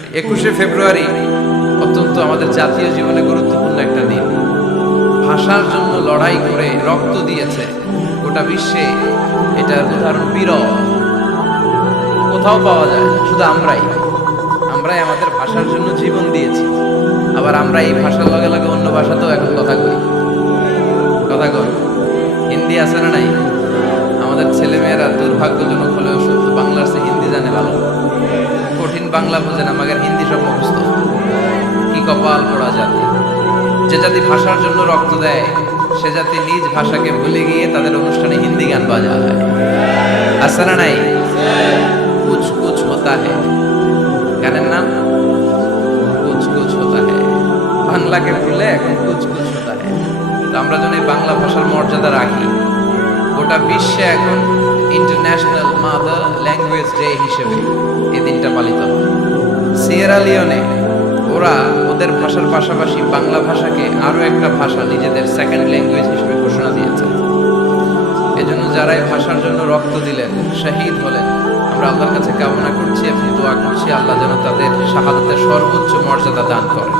পারি। 21শে ফেব্রুয়ারি অত্যন্ত আমাদের জাতীয় জীবনে গুরুত্বপূর্ণ একটা দিন। ভাষার জন্য লড়াই করে রক্ত দিয়েছে গোটা বিশ্বে, এটার উদাহরণ বিরল, কোথাও পাওয়া যায় না। শুধু আমরাই আমাদের ভাষার জন্য জীবন দিয়েছি। আবার আমরা এই ভাষার লগে লগে অন্য ভাষাতেও এখন কথা কই। হিন্দি আছে না নাই? আমাদের ছেলেমেয়েরা দুর্ভাগ্যজনক হলেও সত্য বাংলার চেয়ে হিন্দি জানে ভালো। কঠিন বাংলা বোঝে না, মাগের হিন্দি সব মুখস্থ। কি কপাল পোড়া জাতি! যে জাতি ভাষার জন্য রক্ত দেয় সে জাতি নিজ ভাষাকে ভুলে গিয়ে তাদের অনুষ্ঠানে হিন্দি গান বাজায়। আছে না নাই? কুছ কুছ হোতা হ্যায়, গানের নাম কুছ কুছ হোতা হ্যায়। বাংলাকে ভুলে এখন কুছ কুছ হোতা হ্যায়। তো আমরা যেন এই বাংলা ভাষার মর্যাদা রাখি। গোটা বিশ্বে এখন ইন্টারন্যাশনাল মাদার ল্যাঙ্গুয়েজ ডে হিসেবে এই দিনটা পালিত হয়। সিয়েরা লিওনে ওরা ওদের ভাষার পাশাপাশি বাংলা ভাষাকে আরো একটা ভাষা নিজেদের সেকেন্ড ল্যাঙ্গুয়েজ হিসেবে ঘোষণা দিয়েছে। এজন্য যারা এই ভাষার জন্য রক্ত দিলেন, শহীদ হলেন, আমরা আল্লাহর কাছে কামনা করছি এবং দোয়া করছি আল্লাহ যেন তাদের শাহাদাতের সর্বোচ্চ মর্যাদা দান করেন।